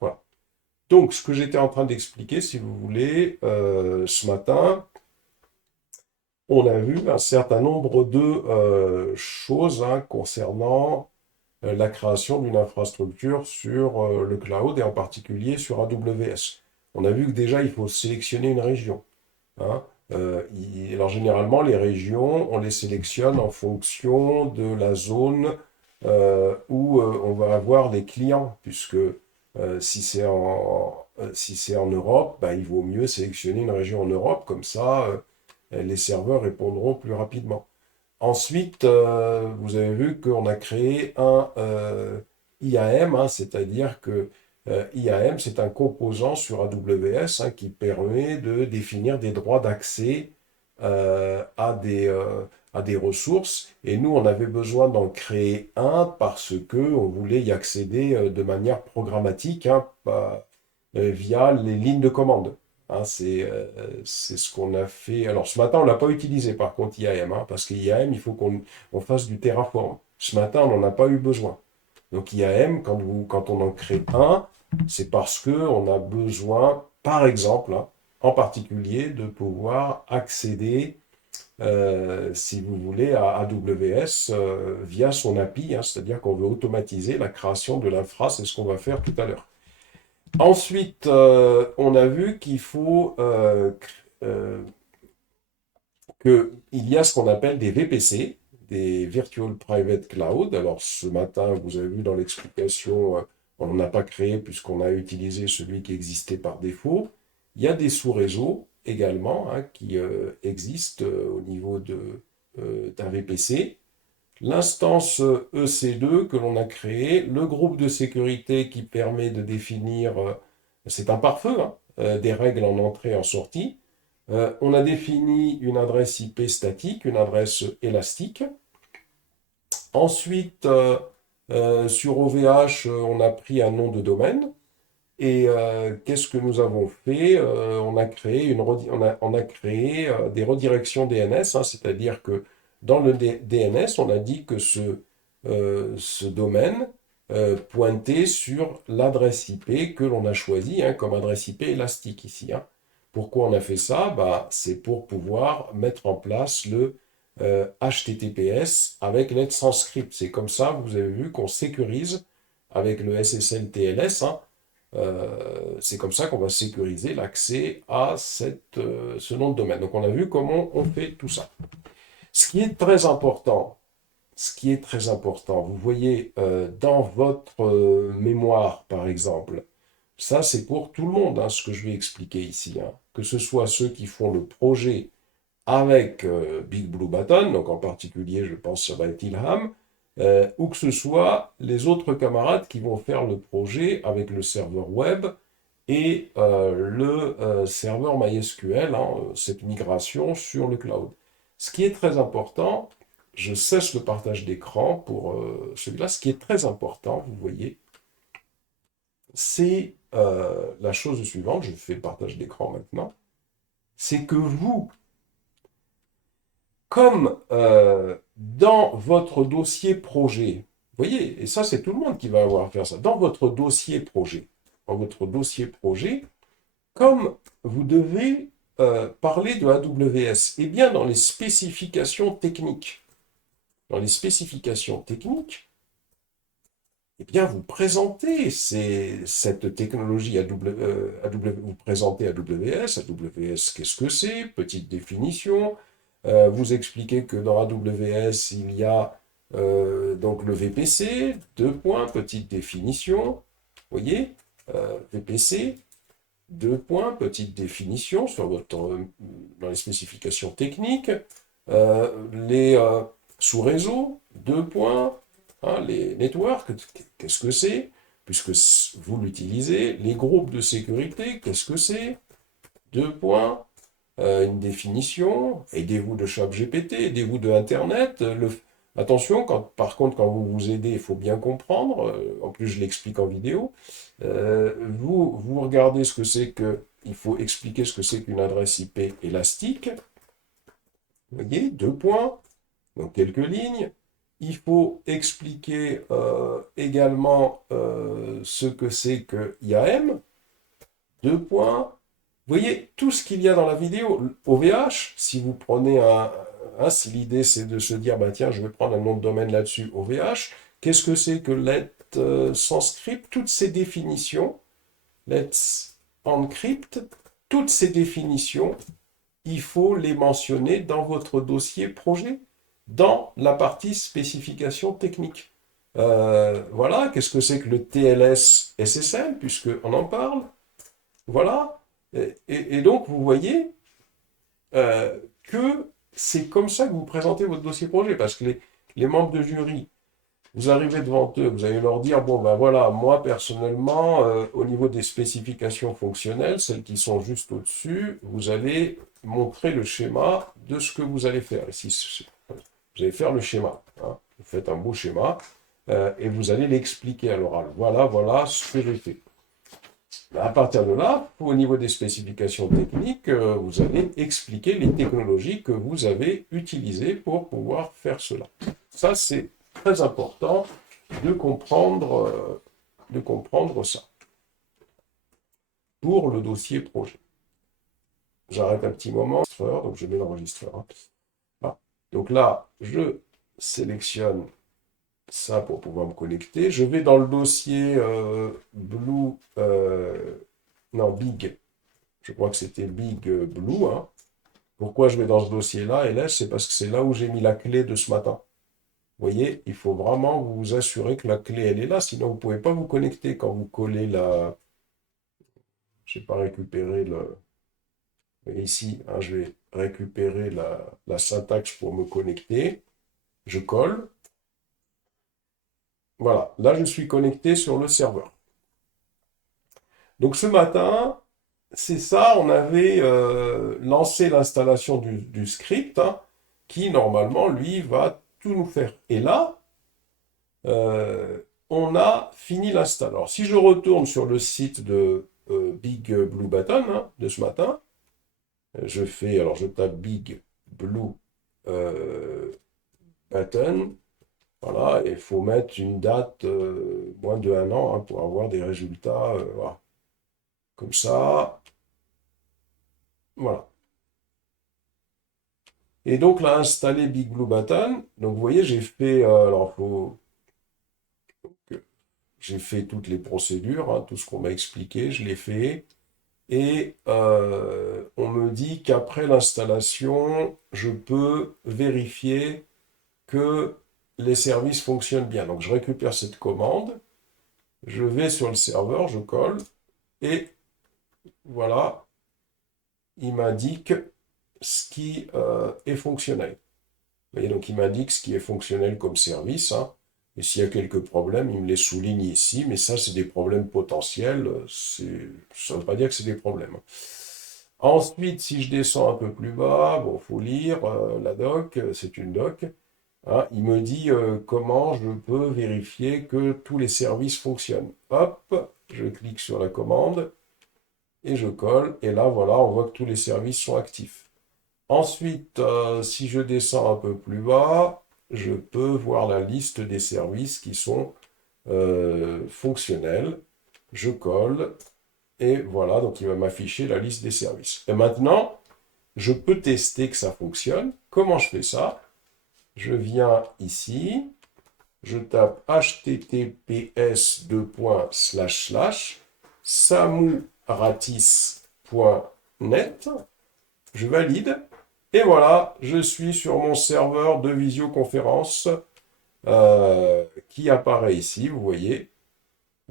Voilà. Donc, ce que j'étais en train d'expliquer, si vous voulez, ce matin, on a vu un certain nombre de choses hein, concernant la création d'une infrastructure sur le cloud et en particulier sur AWS. On a vu que déjà, il faut sélectionner une région. Hein. Alors généralement, les régions, on les sélectionne en fonction de la zone où on va avoir les clients, puisque si c'est en Europe, bah, il vaut mieux sélectionner une région en Europe, comme ça les serveurs répondront plus rapidement. Ensuite, vous avez vu qu'on a créé un IAM, hein, c'est-à-dire que IAM, c'est un composant sur AWS hein, qui permet de définir des droits d'accès à des ressources. Et nous, on avait besoin d'en créer un parce que on voulait y accéder de manière programmatique hein, via les lignes de commande. Hein, c'est ce qu'on a fait. Alors ce matin, on ne l'a pas utilisé par contre IAM, hein, parce qu'IAM, il faut qu'on fasse du Terraform. Ce matin, on n'en a pas eu besoin. Donc IAM, quand on en crée un, c'est parce qu'on a besoin, par exemple, hein, en particulier, de pouvoir accéder, si vous voulez, à AWS via son API, hein, c'est-à-dire qu'on veut automatiser la création de l'infra, c'est ce qu'on va faire tout à l'heure. Ensuite, on a vu qu'il y a ce qu'on appelle des VPC, des Virtual Private Cloud. Alors, ce matin, vous avez vu dans l'explication, on n'en a pas créé puisqu'on a utilisé celui qui existait par défaut. Il y a des sous-réseaux également hein, qui existent au niveau d'un VPC. L'instance EC2 que l'on a créée, le groupe de sécurité qui permet de définir, c'est un pare-feu, hein, des règles en entrée et en sortie. On a défini une adresse IP statique, une adresse élastique. Ensuite, sur OVH, on a pris un nom de domaine. Et qu'est-ce que nous avons fait? On a créé des redirections DNS, hein, c'est-à-dire que dans le DNS, on a dit que ce domaine pointait sur l'adresse IP que l'on a choisie hein, comme adresse IP élastique ici. Hein. Pourquoi on a fait ça? Bah, c'est pour pouvoir mettre en place le HTTPS avec Let's Sans Script. C'est comme ça, vous avez vu qu'on sécurise avec le SSL TLS. Hein, c'est comme ça qu'on va sécuriser l'accès à ce nom de domaine. Donc on a vu comment on fait tout ça. Ce qui est très important, vous voyez dans votre mémoire par exemple, ça c'est pour tout le monde hein, ce que je vais expliquer ici, hein. Que ce soit ceux qui font le projet avec Big Blue Button, donc en particulier je pense que ça va être Ilham, ou que ce soit les autres camarades qui vont faire le projet avec le serveur web et le serveur MySQL, hein, cette migration sur le cloud. Ce qui est très important, je cesse le partage d'écran pour celui-là, ce qui est très important, vous voyez, c'est la chose suivante, je fais le partage d'écran maintenant, c'est que vous, comme dans votre dossier projet, vous voyez, et ça c'est tout le monde qui va avoir à faire ça, dans votre dossier projet, comme vous devez parler de AWS, eh bien dans les spécifications techniques, eh bien vous présentez cette technologie vous présentez AWS, AWS qu'est-ce que c'est, petite définition, vous expliquez que dans AWS, il y a donc le VPC, deux points, petite définition, vous voyez, VPC, deux points, petite définition dans les spécifications techniques, les sous-réseaux, deux points, hein, les networks, qu'est-ce que c'est, puisque vous l'utilisez, les groupes de sécurité, qu'est-ce que c'est, deux points, une définition, aidez-vous de ChatGPT, aidez-vous de Internet. Attention, par contre, quand vous vous aidez, il faut bien comprendre. En plus, je l'explique en vidéo. Vous regardez ce que c'est que. Il faut expliquer ce que c'est qu'une adresse IP élastique. Vous voyez, deux points, donc quelques lignes. Il faut expliquer également ce que c'est que IAM. Deux points. Vous voyez tout ce qu'il y a dans la vidéo. OVH, si vous prenez si l'idée c'est de se dire, bah tiens, je vais prendre un nom de domaine là-dessus, OVH, qu'est-ce que c'est que Let's sans script, toutes ces définitions, Let's encrypt, toutes ces définitions, il faut les mentionner dans votre dossier projet, dans la partie spécification technique. Voilà, qu'est-ce que c'est que le TLS SSL, puisqu'on en parle. Voilà. Et donc, vous voyez que c'est comme ça que vous présentez votre dossier projet, parce que les membres de jury, vous arrivez devant eux, vous allez leur dire, bon ben voilà, moi personnellement, au niveau des spécifications fonctionnelles, celles qui sont juste au-dessus, vous allez montrer le schéma de ce que vous allez faire. Ici, vous allez faire le schéma, hein. Vous faites un beau schéma, et vous allez l'expliquer à l'oral. Voilà, voilà ce que j'ai fait. À partir de là, au niveau des spécifications techniques, vous allez expliquer les technologies que vous avez utilisées pour pouvoir faire cela. Ça, c'est très important de comprendre ça pour le dossier projet. J'arrête un petit moment, donc je mets l'enregistreur. Hein. Ah. Donc là, je sélectionne ça pour pouvoir me connecter. Je vais dans le dossier Blue, non, Big. Je crois que c'était Big Blue. Hein. Pourquoi je vais dans ce dossier-là, et là, c'est parce que c'est là où j'ai mis la clé de ce matin. Vous voyez, il faut vraiment vous assurer que la clé, elle est là, sinon vous ne pouvez pas vous connecter quand vous collez la... Je n'ai pas récupéré le... Ici, hein, je vais récupérer la syntaxe pour me connecter. Je colle. Voilà, là, je suis connecté sur le serveur. Donc ce matin, c'est ça, on avait lancé l'installation du script, hein, qui normalement, lui, va tout nous faire. Et là, on a fini l'install. Alors si je retourne sur le site de Big Blue Button, hein, de ce matin, je tape Big Blue Button, voilà, et il faut mettre une date moins de 1 an, hein, pour avoir des résultats, voilà. Comme ça, voilà. Et donc là, installer Big Blue Button. Donc vous voyez, j'ai fait, j'ai fait toutes les procédures, hein, tout ce qu'on m'a expliqué, je l'ai fait. Et on me dit qu'après l'installation, je peux vérifier que les services fonctionnent bien. Donc je récupère cette commande, je vais sur le serveur, je colle, et voilà, il m'indique ce qui est fonctionnel. Vous voyez, donc il m'indique ce qui est fonctionnel comme service, hein. Et s'il y a quelques problèmes, il me les souligne ici, mais ça, c'est des problèmes potentiels, ça ne veut pas dire que c'est des problèmes. Ensuite, si je descends un peu plus bas, bon, il faut lire la doc, c'est une doc. Hein, il me dit comment je peux vérifier que tous les services fonctionnent. Hop, je clique sur la commande et je colle. Et là, voilà, on voit que tous les services sont actifs. Ensuite, si je descends un peu plus bas, je peux voir la liste des services qui sont fonctionnels. Je colle et voilà, donc il va m'afficher la liste des services. Et maintenant, je peux tester que ça fonctionne. Comment je fais ça? Je viens ici, je tape https://samouratis.net, je valide, et voilà, je suis sur mon serveur de visioconférence qui apparaît ici, vous voyez.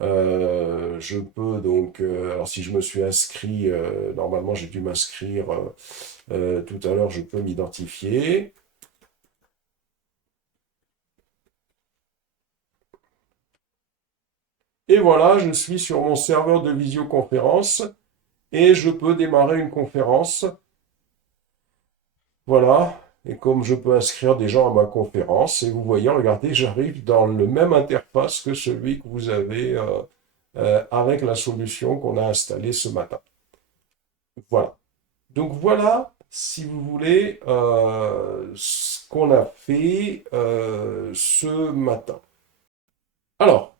Je peux donc, alors si je me suis inscrit, normalement j'ai dû m'inscrire tout à l'heure, je peux m'identifier. Et voilà, je suis sur mon serveur de visioconférence et je peux démarrer une conférence. Voilà, et comme je peux inscrire des gens à ma conférence, et vous voyez, regardez, j'arrive dans le même interface que celui que vous avez avec la solution qu'on a installée ce matin. Voilà. Donc voilà, si vous voulez, ce qu'on a fait ce matin. Alors,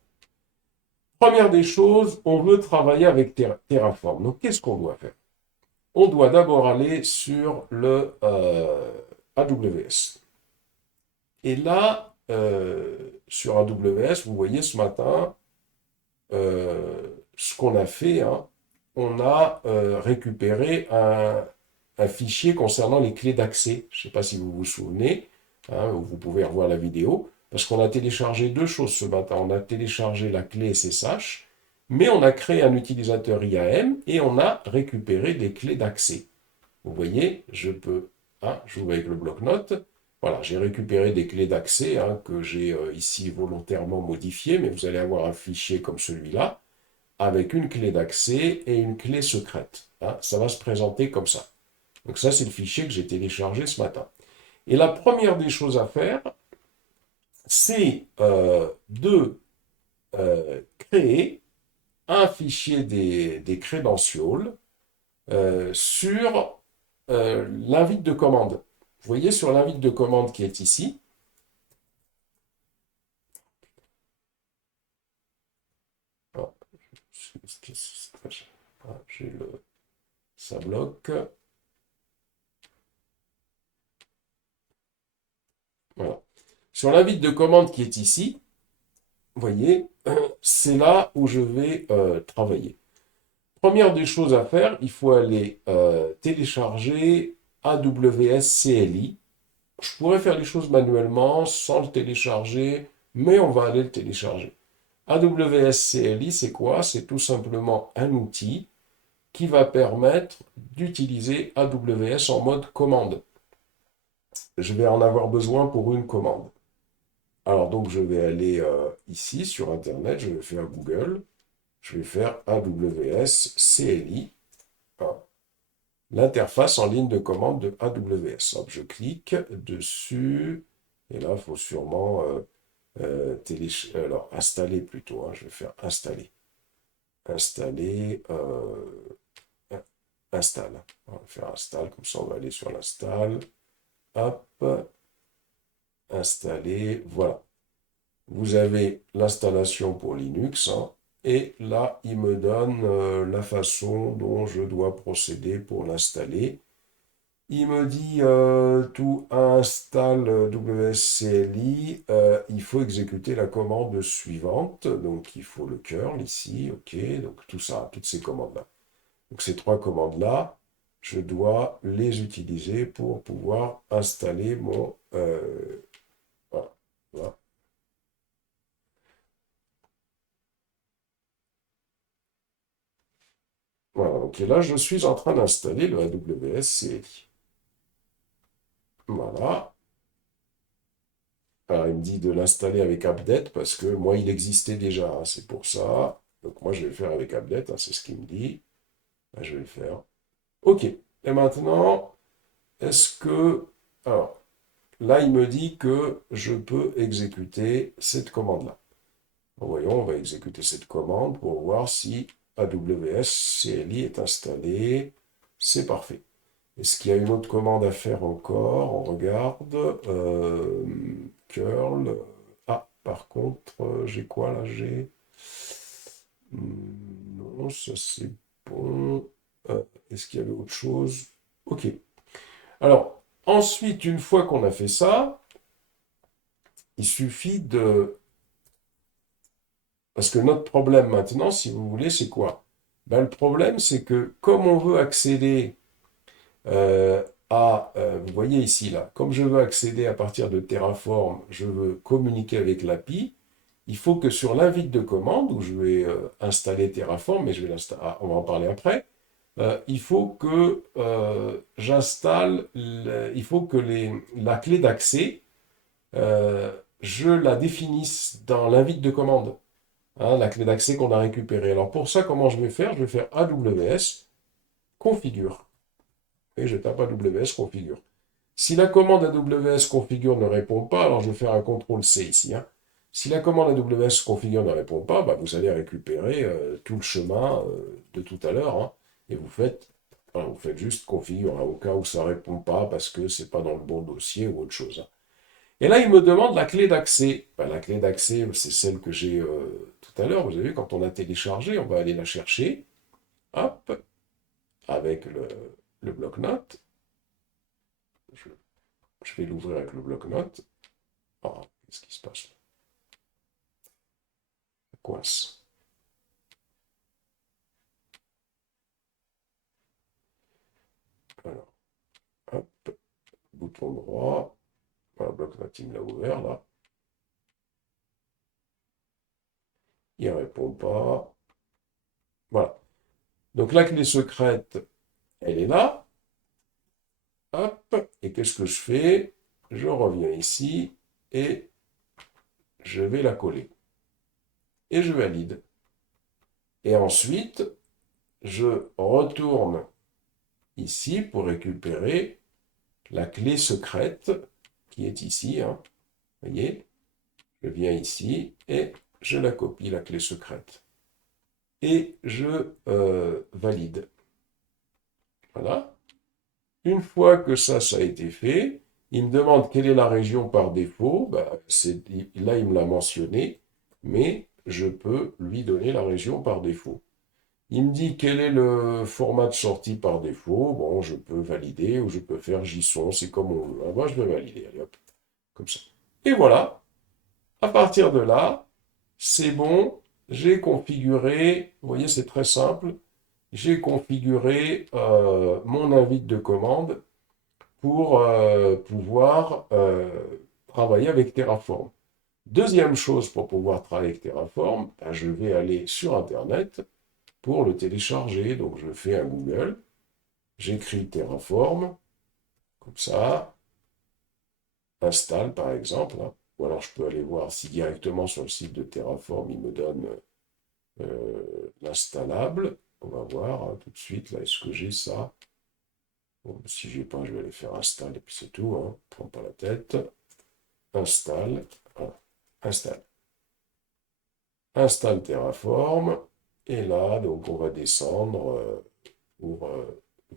première des choses, on veut travailler avec Terraform. Donc, qu'est-ce qu'on doit faire? On doit d'abord aller sur le AWS. Et là, sur AWS, vous voyez ce matin, ce qu'on a fait, hein, on a récupéré un fichier concernant les clés d'accès. Je ne sais pas si vous vous souvenez, hein, vous pouvez revoir la vidéo, parce qu'on a téléchargé deux choses ce matin. On a téléchargé la clé SSH, mais on a créé un utilisateur IAM et on a récupéré des clés d'accès. Vous voyez, je peux, hein, j'ouvre avec le bloc-notes. Voilà, j'ai récupéré des clés d'accès hein, que j'ai ici volontairement modifiées, mais vous allez avoir un fichier comme celui-là, avec une clé d'accès et une clé secrète. Hein, ça va se présenter comme ça. Donc ça, c'est le fichier que j'ai téléchargé ce matin. Et la première des choses à faire, c'est de créer un fichier des credentials sur l'invite de commande. Vous voyez sur l'invite de commande qui est ici, ah, j'ai le, ça bloque. Voilà. Sur l'invite de commande qui est ici, vous voyez, c'est là où je vais travailler. Première des choses à faire, il faut aller télécharger AWS CLI. Je pourrais faire les choses manuellement sans le télécharger, mais on va aller le télécharger. AWS CLI, c'est quoi? C'est tout simplement un outil qui va permettre d'utiliser AWS en mode commande. Je vais en avoir besoin pour une commande. Alors donc je vais aller ici sur Internet, je vais faire Google, je vais faire AWS CLI, hein, l'interface en ligne de commande de AWS. Hop, je clique dessus, et là il faut sûrement alors installer plutôt, hein, je vais faire installer. Installer, installe. On va faire install, comme ça on va aller sur l'install. Hop, installer, voilà. Vous avez l'installation pour Linux, hein, et là, il me donne la façon dont je dois procéder pour l'installer. Il me dit to install WSCLI, il faut exécuter la commande suivante. Donc, il faut le curl ici, ok, donc tout ça, toutes ces commandes-là. Donc, ces trois commandes-là, je dois les utiliser pour pouvoir installer mon... voilà, voilà. Voilà, donc là, je suis en train d'installer le AWS CLI. Voilà. Alors, il me dit de l'installer avec Update parce que moi, il existait déjà, hein, c'est pour ça. Donc, moi, je vais le faire avec Update, hein, c'est ce qu'il me dit. Ben, je vais le faire. OK. Et maintenant, est-ce que... Alors, là, il me dit que je peux exécuter cette commande-là. Voyons, on va exécuter cette commande pour voir si AWS CLI est installé. C'est parfait. Est-ce qu'il y a une autre commande à faire encore? On regarde. Curl. Ah, par contre, j'ai quoi là? J'ai... Non, ça c'est bon. Est-ce qu'il y avait autre chose? Ok. Alors, ensuite, une fois qu'on a fait ça, il suffit de... Parce que notre problème maintenant, si vous voulez, c'est quoi? Ben, le problème, c'est que comme on veut accéder vous voyez ici, là, comme je veux accéder à partir de Terraform, je veux communiquer avec l'API, il faut que sur l'invite de commande, où je vais installer Terraform, mais je vais l'installer, on va en parler après, il faut que j'installe, il faut que la clé d'accès, euh, je la définisse dans l'invite de commande, hein, la clé d'accès qu'on a récupérée. Alors pour ça, comment je vais faire? Je vais faire AWS configure. Et je tape AWS configure. Si la commande AWS configure ne répond pas, alors je vais faire un CTRL-C ici, hein. Si la commande AWS configure ne répond pas, bah, vous allez récupérer tout le chemin de tout à l'heure, hein, et vous faites juste configure, hein, au cas où ça ne répond pas parce que ce n'est pas dans le bon dossier ou autre chose, hein. Et là, il me demande la clé d'accès. Ben, la clé d'accès, c'est celle que j'ai tout à l'heure. Vous avez vu, quand on a téléchargé, on va aller la chercher. Hop, avec le bloc-notes. Je, je vais l'ouvrir avec le bloc-notes. Ah, qu'est-ce qui se passe là? Ça coince. Alors, hop, bouton droit. Voilà, bloc-notes, il me l'a ouvert là. Il ne répond pas. Voilà. Donc la clé secrète, elle est là. Hop. Et qu'est-ce que je fais? Je reviens ici et je vais la coller. Et je valide. Et ensuite, je retourne ici pour récupérer la clé secrète qui est ici. Hein. Vous voyez? Je viens ici et je la copie, la clé secrète. Et je valide. Voilà. Une fois que ça a été fait, il me demande quelle est la région par défaut. Ben, là, il me l'a mentionné, mais je peux lui donner la région par défaut. Il me dit quel est le format de sortie par défaut. Bon, je peux valider ou je peux faire JSON, c'est comme on veut. Moi, je vais valider, allez hop, comme ça. Et voilà, à partir de là, c'est bon, j'ai configuré, vous voyez, c'est très simple, j'ai configuré mon invite de commande pour pouvoir travailler avec Terraform. Deuxième chose pour pouvoir travailler avec Terraform, ben, je vais aller sur Internet pour le télécharger. Donc je fais un Google, j'écris Terraform, comme ça, installe par exemple, hein. Ou alors je peux aller voir si directement sur le site de Terraform, il me donne l'installable. On va voir hein, tout de suite, là, est-ce que j'ai ça? Bon, si j'ai pas, je vais aller faire install et puis c'est tout, hein. Prends pas la tête. Installe, voilà. Installe. Installe Terraform. Et là, donc on va descendre pour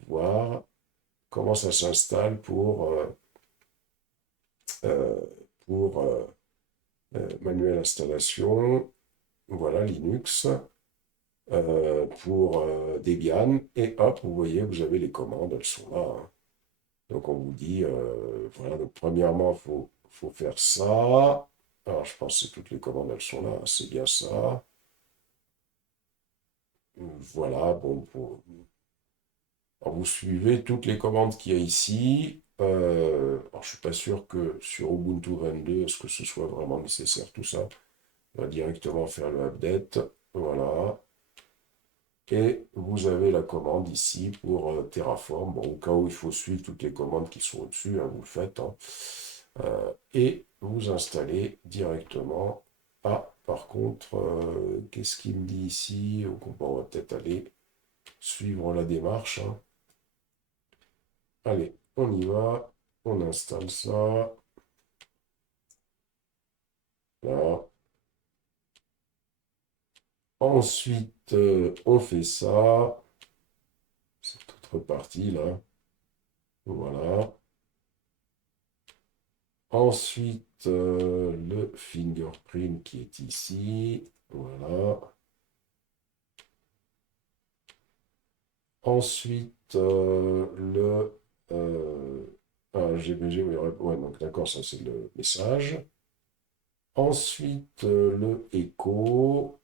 voir comment ça s'installe euh, pour manuel installation. Voilà, Linux. Pour Debian. Et hop, vous voyez, vous avez les commandes, elles sont là. Hein. Donc on vous dit, voilà, donc premièrement, faut faire ça. Alors je pense que toutes les commandes, elles sont là, hein, c'est bien ça. Voilà, bon, alors, vous suivez toutes les commandes qu'il y a ici. Alors je ne suis pas sûr que sur Ubuntu 22, est-ce que ce soit vraiment nécessaire tout ça. On va directement faire le update. Voilà. Et vous avez la commande ici pour Terraform. Bon, au cas où il faut suivre toutes les commandes qui sont au-dessus, hein, vous le faites. Hein. Et vous installez directement. Ah, par contre, qu'est-ce qu'il me dit ici? Donc, on va peut-être aller suivre la démarche. Hein. Allez, on y va. On installe ça. Là. Ensuite, on fait ça. Cette autre partie là. Voilà. Ensuite, le fingerprint qui est ici. Voilà. Ensuite, GBG, oui, ouais, donc d'accord, ça c'est le message. Ensuite, le écho.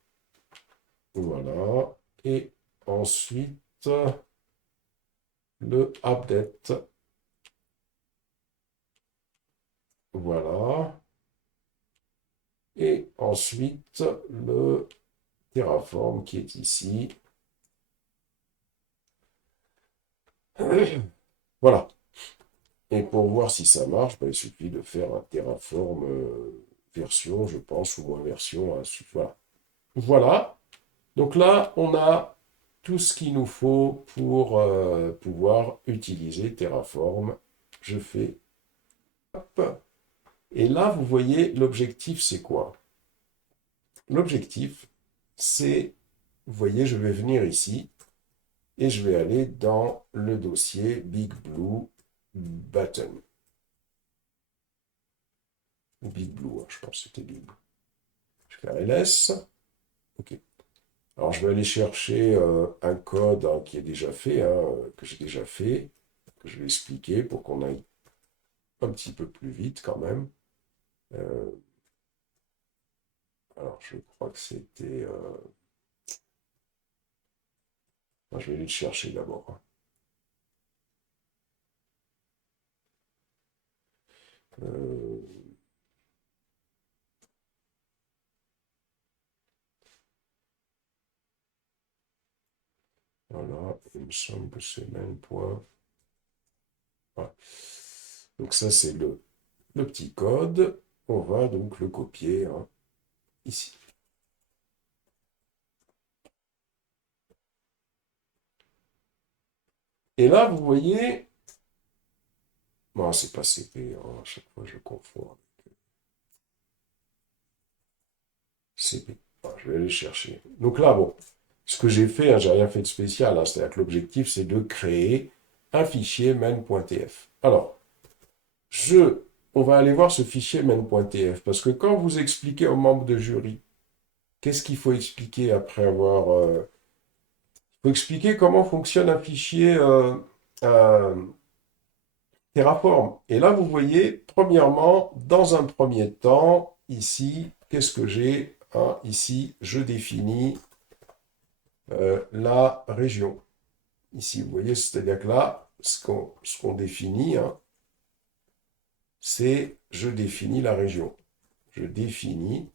Voilà. Et ensuite, le update. Voilà. Et ensuite, le Terraform qui est ici. Voilà. Et pour voir si ça marche, ben, il suffit de faire un Terraform version, je pense, ou moins version. Hein, voilà. Voilà. Donc là, on a tout ce qu'il nous faut pour pouvoir utiliser Terraform. Je fais hop. Et là, vous voyez, l'objectif, c'est quoi? L'objectif, c'est, vous voyez, je vais venir ici et je vais aller dans le dossier Big Blue Button. ou Big Blue, hein, je pense que c'était Big Blue. Je vais faire ls. OK. Alors, je vais aller chercher un code hein, qui est déjà fait, hein, que j'ai déjà fait, que je vais expliquer pour qu'on aille un petit peu plus vite quand même. Euh, alors, je crois que c'était... je vais aller le chercher d'abord, hein. Euh, voilà, il me semble que c'est même point. Voilà. Donc ça, c'est le petit code. On va donc le copier hein, ici. Et là, vous voyez... Non, c'est pas CP, hein, à chaque fois je confonds avec CP. Ah, je vais aller chercher. Donc là, bon, ce que j'ai fait, hein, j'ai rien fait de spécial, hein, c'est-à-dire que l'objectif, c'est de créer un fichier main.tf. Alors, on va aller voir ce fichier main.tf, parce que quand vous expliquez aux membres de jury, qu'est-ce qu'il faut expliquer après avoir... il faut expliquer comment fonctionne un fichier euh, Terraform. Et là, vous voyez, premièrement, dans un premier temps, ici, qu'est-ce que j'ai hein, ici, je définis la région. Ici, vous voyez, c'est-à-dire que là, ce qu'on définit, hein, c'est je définis la région. Je définis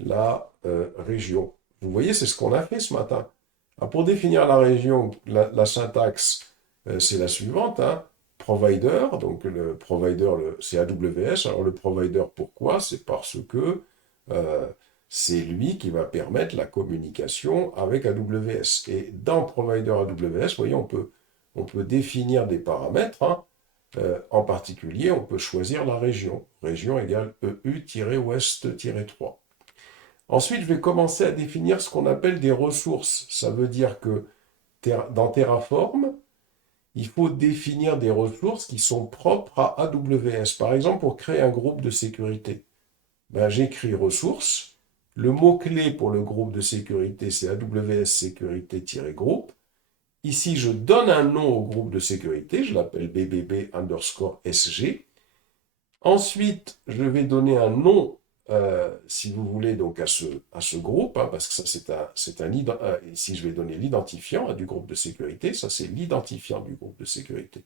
la région. Vous voyez, c'est ce qu'on a fait ce matin. Alors, pour définir la région, la syntaxe, c'est la suivante. Hein. Provider, donc le provider, c'est AWS. Alors le provider, pourquoi? C'est parce que euh, c'est lui qui va permettre la communication avec AWS. Et dans provider AWS, vous voyez, on peut définir des paramètres. Hein. En particulier, on peut choisir la région. Région égale EU-Ouest-3. Ensuite, je vais commencer à définir ce qu'on appelle des ressources. Ça veut dire que dans Terraform, il faut définir des ressources qui sont propres à AWS. Par exemple, pour créer un groupe de sécurité, ben, j'écris ressources. Le mot-clé pour le groupe de sécurité, c'est AWS sécurité-groupe. Ici, je donne un nom au groupe de sécurité, je l'appelle BBB_SG. Ensuite, je vais donner un nom, si vous voulez, donc à ce groupe, hein, parce que ça, ici, je vais donner l'identifiant hein, du groupe de sécurité. Ça, c'est l'identifiant du groupe de sécurité.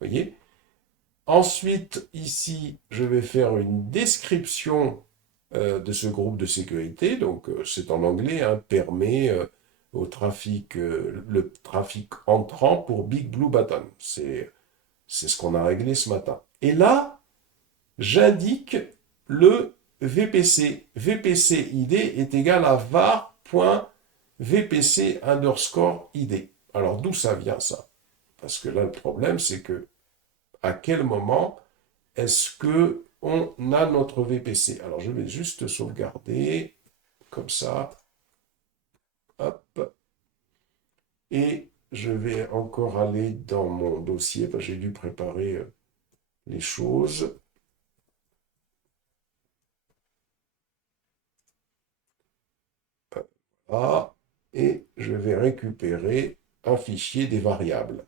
Vous voyez? Ensuite, ici, je vais faire une description de ce groupe de sécurité. Donc, c'est en anglais, hein, permet au trafic, le trafic entrant pour Big Blue Button. C'est ce qu'on a réglé ce matin. Et là, j'indique le VPC. VPC ID est égal à var.vpc underscore ID. Alors d'où ça vient ça? Parce que là, le problème, c'est que à quel moment est-ce que on a notre VPC? Alors je vais juste sauvegarder comme ça. Hop. Et je vais encore aller dans mon dossier, parce que j'ai dû préparer les choses. A, et je vais récupérer un fichier des variables.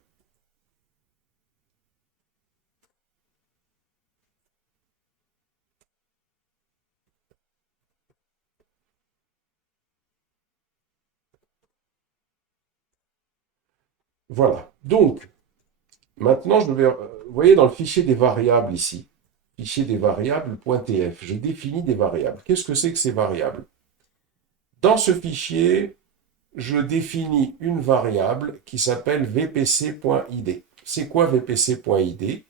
Voilà. Donc, maintenant, vous voyez dans le fichier des variables ici, fichier des variables.tf, je définis des variables. Qu'est-ce que c'est que ces variables? Dans ce fichier, je définis une variable qui s'appelle vpc.id. C'est quoi vpc.id?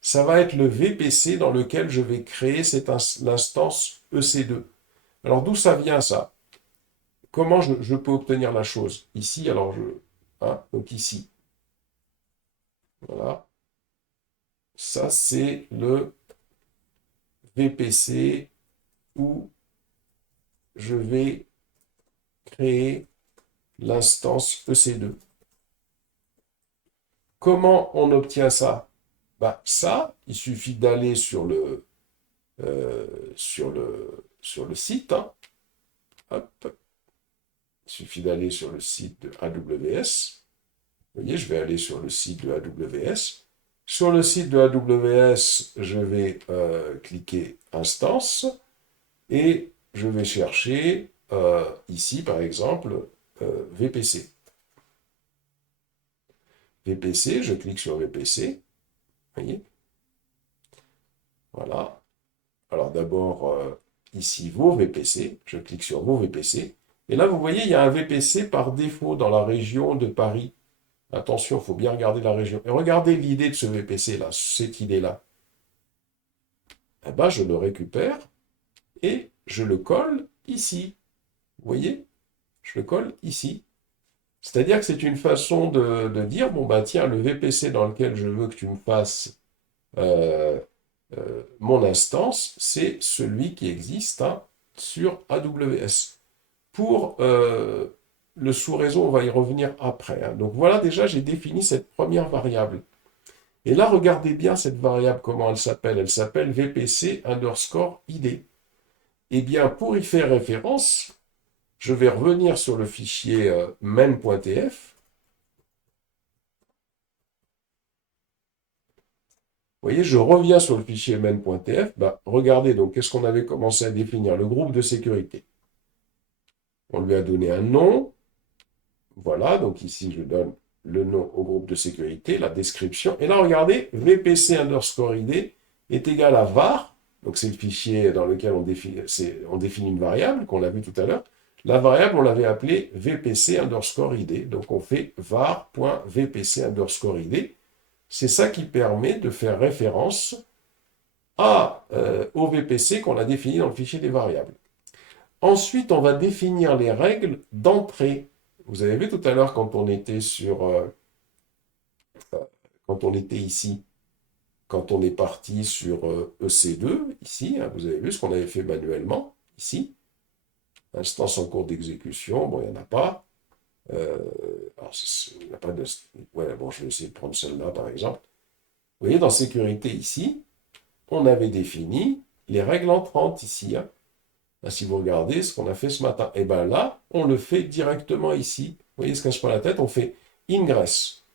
Ça va être le VPC dans lequel je vais créer l'instance EC2. Alors d'où ça vient ça? Comment je peux obtenir la chose? Ici, alors hein, donc ici. Voilà. Ça, c'est le VPC où je vais créer l'instance EC2. Comment on obtient ça? Bah, ça, il suffit d'aller sur sur le site, hein. Hop. Il suffit d'aller sur le site de AWS. Vous voyez, je vais aller sur le site de AWS. Sur le site de AWS, je vais cliquer Instance et je vais chercher ici, par exemple, VPC. VPC, je clique sur VPC. Vous voyez? Voilà. Alors d'abord, ici, vos VPC. Je clique sur vos VPC. Et là, vous voyez, il y a un VPC par défaut dans la région de Paris. Attention, il faut bien regarder la région. Et regardez l'idée de ce VPC-là, cette idée-là. Eh ben, je le récupère et je le colle ici. Vous voyez? Je le colle ici. C'est-à-dire que c'est une façon de dire, bon, bah tiens, le VPC dans lequel je veux que tu me fasses mon instance, c'est celui qui existe, hein, sur AWS. Pour le sous-réseau, on va y revenir après, hein. Donc voilà, déjà, j'ai défini cette première variable. Et là, regardez bien cette variable, comment elle s'appelle. Elle s'appelle VPC underscore ID. Eh bien, pour y faire référence, je vais revenir sur le fichier main.tf. Vous voyez, je reviens sur le fichier main.tf. Bah, regardez, donc, qu'est-ce qu'on avait commencé à définir? Le groupe de sécurité. On lui a donné un nom. Voilà, donc ici, je donne le nom au groupe de sécurité, la description. Et là, regardez, VPC underscore ID est égal à var. Donc, c'est le fichier dans lequel on définit une variable qu'on a vu tout à l'heure. La variable, on l'avait appelée VPC underscore ID. Donc, on fait var.vpc underscore ID. C'est ça qui permet de faire référence au VPC qu'on a défini dans le fichier des variables. Ensuite, on va définir les règles d'entrée. Vous avez vu tout à l'heure quand on était quand on était ici, quand on est parti sur EC2, ici, hein, vous avez vu ce qu'on avait fait manuellement, ici. Instance en cours d'exécution, bon, il n'y en a pas. Alors, il n'y a pas de... Ouais, bon, je vais essayer de prendre celle-là, par exemple. Vous voyez, dans sécurité, ici, on avait défini les règles entrantes, ici, hein. Là, si vous regardez ce qu'on a fait ce matin, et bien là, on le fait directement ici. Vous voyez, ce qu'on se prend la tête, on fait ingress.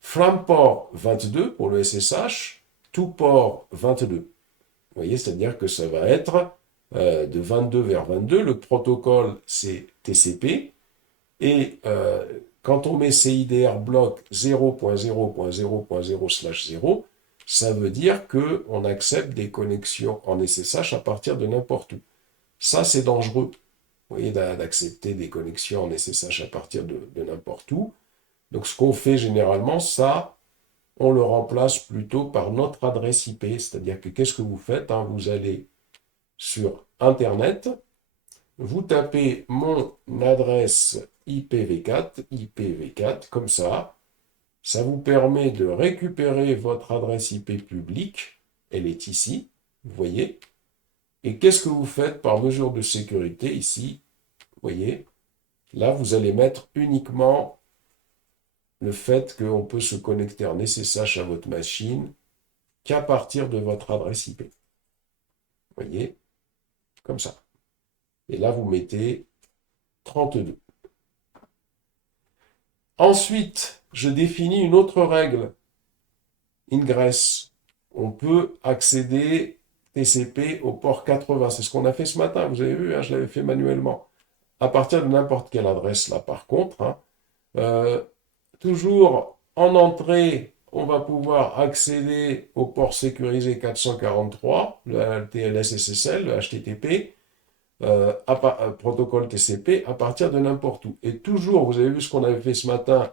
From port 22 pour le SSH, to port 22. Vous voyez, c'est-à-dire que ça va être de 22 vers 22. Le protocole, c'est TCP. Et quand on met CIDR bloc 0.0.0.0/0, ça veut dire qu'on accepte des connexions en SSH à partir de n'importe où. Ça, c'est dangereux. Vous voyez, d'accepter des connexions en SSH à partir de n'importe où. Donc, ce qu'on fait généralement, ça, on le remplace plutôt par notre adresse IP. C'est-à-dire que qu'est-ce que vous faites, hein? Vous allez sur Internet, vous tapez mon adresse IPv4, comme ça. Ça vous permet de récupérer votre adresse IP publique. Elle est ici, vous voyez. Et qu'est-ce que vous faites par mesure de sécurité ici? Vous voyez, là, vous allez mettre uniquement le fait qu'on peut se connecter en SSH à votre machine qu'à partir de votre adresse IP. Vous voyez, comme ça. Et là, vous mettez 32. Ensuite, je définis une autre règle. Ingress. On peut accéder TCP au port 80. C'est ce qu'on a fait ce matin. Vous avez vu, hein, je l'avais fait manuellement. À partir de n'importe quelle adresse, là, par contre, hein, toujours en entrée, on va pouvoir accéder au port sécurisé 443, le TLS-SSL, le HTTP, protocole TCP, à partir de n'importe où. Et toujours, vous avez vu ce qu'on avait fait ce matin,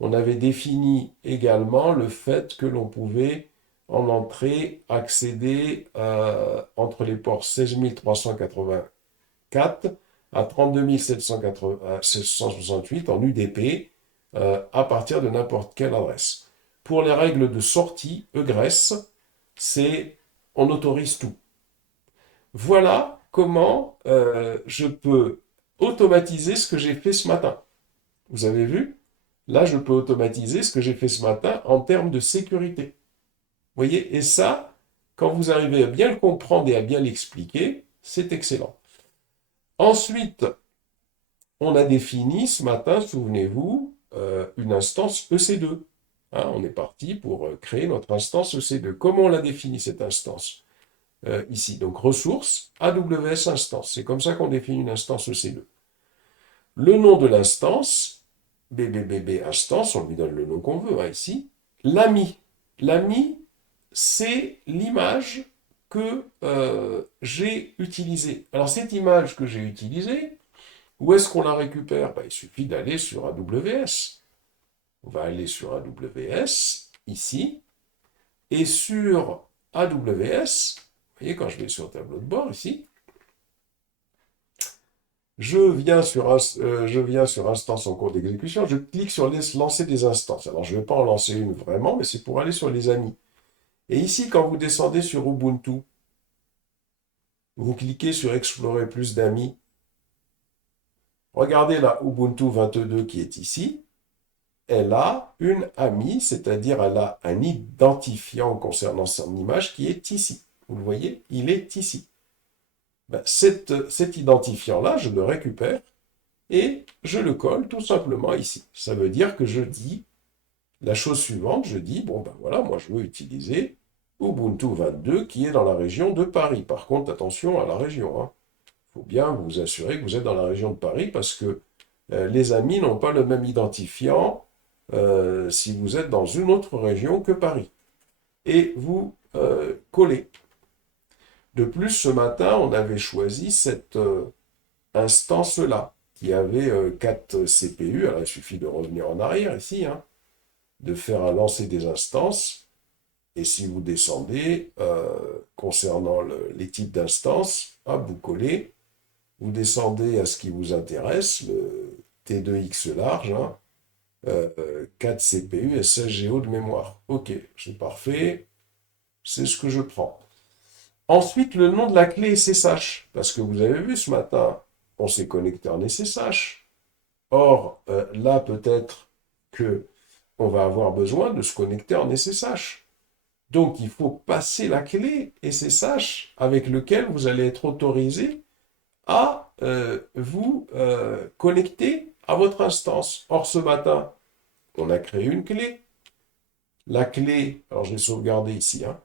on avait défini également le fait que l'on pouvait, en entrée, accéder entre les ports 16384 à 32 768 en UDP, à partir de n'importe quelle adresse. Pour les règles de sortie, egress, c'est on autorise tout. Voilà comment je peux automatiser ce que j'ai fait ce matin. Vous avez vu? Là, je peux automatiser ce que j'ai fait ce matin en termes de sécurité. Vous voyez? Et ça, Quand vous arrivez à bien le comprendre et à bien l'expliquer, c'est excellent. Ensuite, on a défini ce matin, souvenez-vous, une instance EC2. Hein, on est parti pour créer notre instance EC2. Comment on l'a défini cette instance ici? Donc ressources, AWS instance. C'est comme ça qu'on définit une instance EC2. Le nom de l'instance, BBBB instance, on lui donne le nom qu'on veut hein, ici. L'ami. L'ami, c'est l'image que j'ai utilisée. Alors cette image que j'ai utilisée, où est-ce qu'on la récupère? Il suffit d'aller sur AWS. On va aller sur AWS, ici, et sur AWS, vous voyez quand je vais sur le tableau de bord ici, je viens sur instance en cours d'exécution, je clique sur lancer des instances. Alors je ne vais pas en lancer une vraiment, mais c'est pour aller sur les amis. Et ici, quand vous descendez sur Ubuntu, vous cliquez sur explorer plus d'amis. Regardez la Ubuntu 22 qui est ici. Elle a une amie, c'est-à-dire elle a un identifiant concernant son image qui est ici. Vous le voyez, il est ici. Cet identifiant-là, je le récupère et je le colle tout simplement ici. Ça veut dire que je dis la chose suivante, je dis, bon ben voilà, moi je veux utiliser Ubuntu 22 qui est dans la région de Paris. Par contre, attention à la région. Il faut bien vous assurer que vous êtes dans la région de Paris parce que les amis n'ont pas le même identifiant si vous êtes dans une autre région que Paris. Et vous collez. De plus, ce matin, on avait choisi cette instance-là, qui avait 4 CPU. Alors, il suffit de revenir en arrière ici, hein, de faire un lancer des instances. Et si vous descendez, concernant les types d'instances, vous collez, vous descendez à ce qui vous intéresse, le T2X large, hein, 4 CPU et 16 Go de mémoire. Ok, c'est parfait, c'est ce que je prends. Ensuite, le nom de la clé SSH, parce que vous avez vu ce matin, on s'est connecté en SSH. Or, là, peut-être que on va avoir besoin de se connecter en SSH. Donc, il faut passer la clé SSH avec lequel vous allez être autorisé à vous connecter à votre instance. Or, ce matin, on a créé une clé. La clé, alors je vais sauvegarder ici, hein.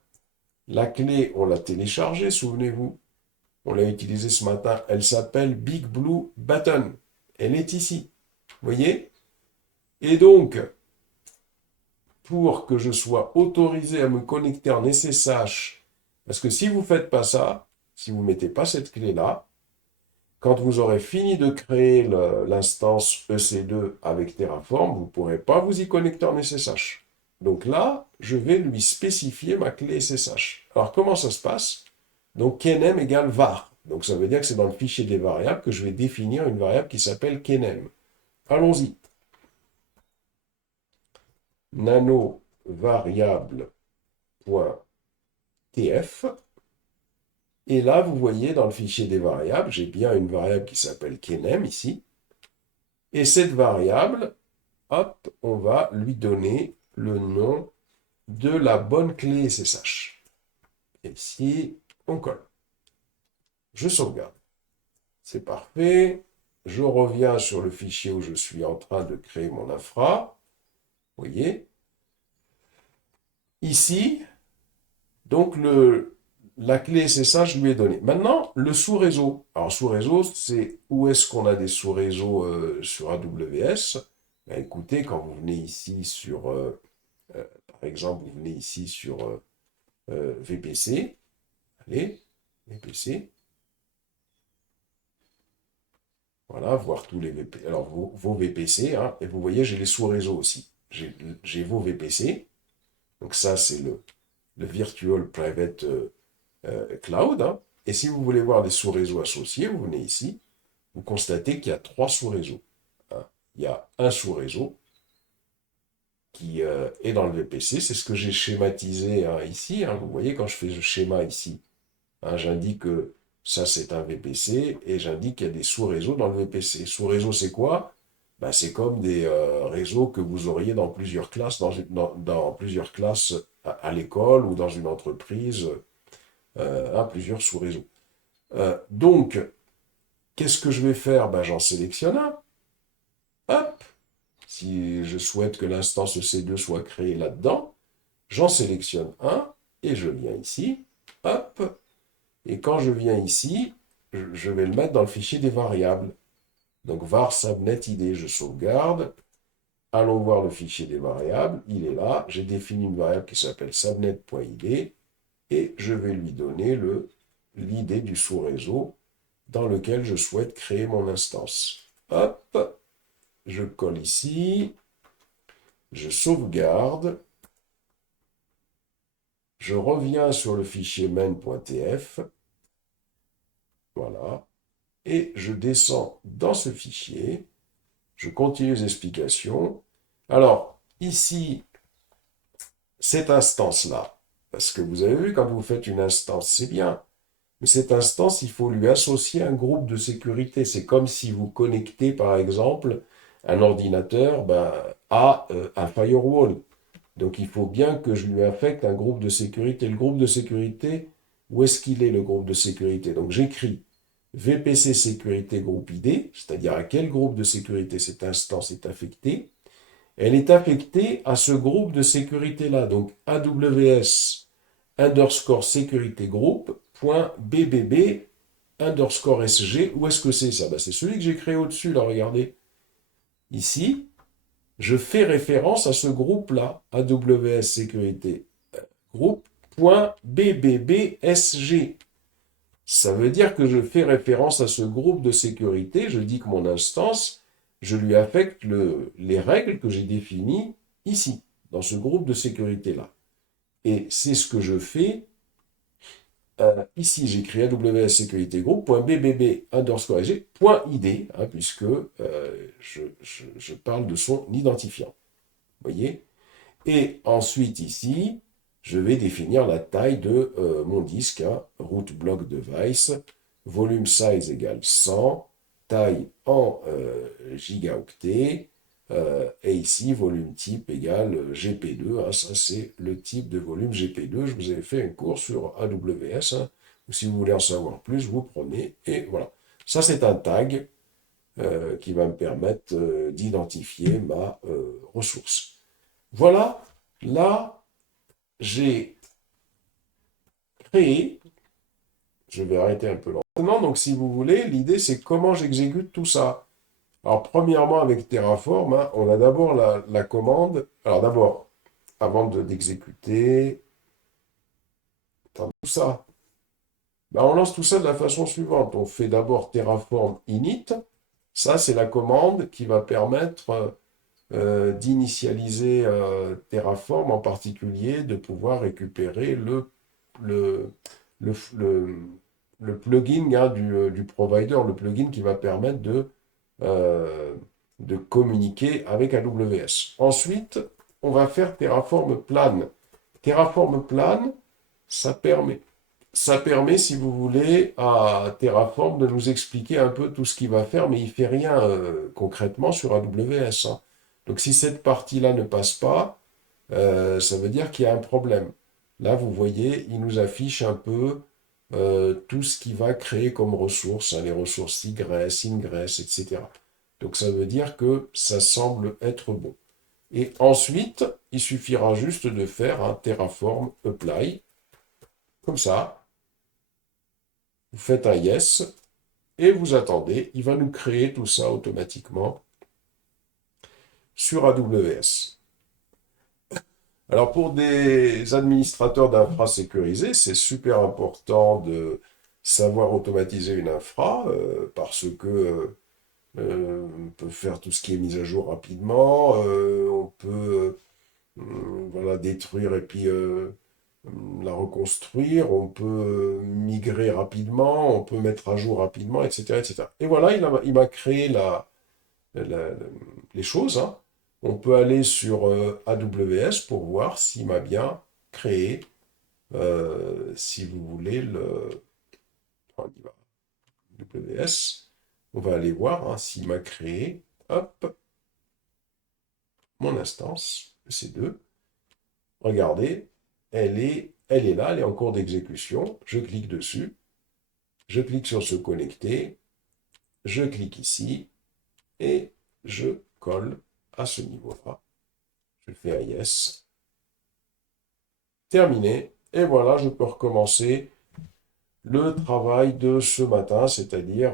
La clé, on l'a téléchargée, souvenez-vous. On l'a utilisée ce matin. Elle s'appelle Big Blue Button. Elle est ici. Vous voyez? Et donc, pour que je sois autorisé à me connecter en SSH, parce que si vous ne faites pas ça, si vous ne mettez pas cette clé-là, quand vous aurez fini de créer l'instance EC2 avec Terraform, vous ne pourrez pas vous y connecter en SSH. Donc là, je vais lui spécifier ma clé SSH. Alors, comment ça se passe? Donc, kenem égale var. Donc, ça veut dire que c'est dans le fichier des variables que je vais définir une variable qui s'appelle kenem. Allons-y. Nano variable.tf. Et là, vous voyez, dans le fichier des variables, j'ai bien une variable qui s'appelle kenem ici. Et cette variable, hop, on va lui donner le nom de la bonne clé SSH. Et ici, on colle. Je sauvegarde. C'est parfait. Je reviens sur le fichier où je suis en train de créer mon infra. Vous voyez. Ici, donc la clé SSH lui est donnée. Maintenant, le sous-réseau. Alors, sous-réseau, c'est où est-ce qu'on a des sous-réseaux sur AWS? Écoutez, quand vous venez ici sur, par exemple, vous venez ici sur VPC. Allez, VPC. Voilà, voir tous les VPC. Alors, vos VPC, hein, et vous voyez, j'ai les sous-réseaux aussi. J'ai vos VPC. Donc ça, c'est le Virtual Private Cloud. Hein. Et si vous voulez voir les sous-réseaux associés, vous venez ici, vous constatez qu'il y a 3 sous-réseaux. Hein. Il y a un sous-réseau qui est dans le VPC. C'est ce que j'ai schématisé hein, ici. Hein. Vous voyez, quand je fais ce schéma ici, hein, j'indique que ça, c'est un VPC et j'indique qu'il y a des sous-réseaux dans le VPC. Sous-réseau, c'est quoi? C'est comme des réseaux que vous auriez dans plusieurs classes, dans plusieurs classes à l'école ou dans une entreprise. à plusieurs sous-réseaux. Donc, qu'est-ce que je vais faire? Ben, j'en sélectionne un. Hop! Si je souhaite que l'instance EC2 soit créée là-dedans, j'en sélectionne un et je viens ici. Hop! Et quand je viens ici, je vais le mettre dans le fichier des variables. Donc var subnet id, je sauvegarde. Allons voir le fichier des variables. Il est là. J'ai défini une variable qui s'appelle subnet.id et je vais lui donner l'id du sous-réseau dans lequel je souhaite créer mon instance. Hop, je colle ici, je sauvegarde, je reviens sur le fichier main.tf, voilà, et je descends dans ce fichier, je continue les explications. Alors, ici, cette instance-là, parce que vous avez vu, quand vous faites une instance, c'est bien, mais cette instance, il faut lui associer un groupe de sécurité. C'est comme si vous connectez, par exemple, un ordinateur à un firewall. Donc, il faut bien que je lui affecte un groupe de sécurité. Le groupe de sécurité, où est-ce qu'il est, le groupe de sécurité? Donc, j'écris VPC sécurité groupe ID, c'est-à-dire à quel groupe de sécurité cette instance est affectée. Elle est affectée à ce groupe de sécurité-là. Donc, AWS underscore sécurité groupe .bbb underscore sg. Où est-ce que c'est ça? C'est celui que j'ai créé au-dessus, là, regardez. Ici, je fais référence à ce groupe-là, AWS sécurité groupe .bbbsg. Ça veut dire que je fais référence à ce groupe de sécurité, je dis que mon instance, je lui affecte les règles que j'ai définies ici, dans ce groupe de sécurité-là. Et c'est ce que je fais. Ici, j'écris AWS sécurité group.bbb underscore .id, puisque je parle de son identifiant. Vous voyez? Et ensuite, ici, je vais définir la taille de mon disque, root block device, volume size égale 100, taille en gigaoctets, et ici, volume type égale GP2. Ça, c'est le type de volume GP2. Je vous avais fait un cours sur AWS. Ou si vous voulez en savoir plus, vous prenez. Et voilà. Ça, c'est un tag qui va me permettre d'identifier ma ressource. Voilà. Là, j'ai créé. Je vais arrêter un peu lentement. Donc, si vous voulez, l'idée, c'est comment j'exécute tout ça. Alors, premièrement, avec Terraform, on a d'abord la commande. Alors, d'abord, avant d'exécuter tout ça, on lance tout ça de la façon suivante. On fait d'abord Terraform init. Ça, c'est la commande qui va permettre d'initialiser Terraform, en particulier de pouvoir récupérer le, le, le plugin du provider, le plugin qui va permettre euh, de communiquer avec AWS. Ensuite, on va faire Terraform Plan. Terraform Plan, ça permet, si vous voulez, à Terraform de nous expliquer un peu tout ce qu'il va faire, mais il ne fait rien concrètement sur AWS. Donc si cette partie-là ne passe pas, ça veut dire qu'il y a un problème. Là, vous voyez, il nous affiche un peu tout ce qu'il va créer comme ressources, les ressources egress, ingress, etc. Donc ça veut dire que ça semble être bon. Et ensuite, il suffira juste de faire un Terraform apply, comme ça. Vous faites un yes et vous attendez. Il va nous créer tout ça automatiquement sur AWS. Alors pour des administrateurs d'infra sécurisés, c'est super important de savoir automatiser une infra parce que on peut faire tout ce qui est mise à jour rapidement, on peut voilà, détruire et puis la reconstruire, on peut migrer rapidement, on peut mettre à jour rapidement, etc. etc. Et voilà, il m'a créé la- les choses. On peut aller sur AWS pour voir s'il m'a bien créé, si vous voulez, on y va, AWS. On va aller voir s'il m'a créé, hop, mon instance, EC2. Regardez, elle est là, elle est en cours d'exécution. Je clique dessus, je clique sur se connecter, je clique ici et je colle à ce niveau-là. Je fais un yes. Terminé. Et voilà, je peux recommencer le travail de ce matin, c'est-à-dire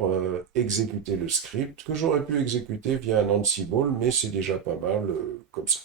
exécuter le script que j'aurais pu exécuter via un Ansible, mais c'est déjà pas mal comme ça.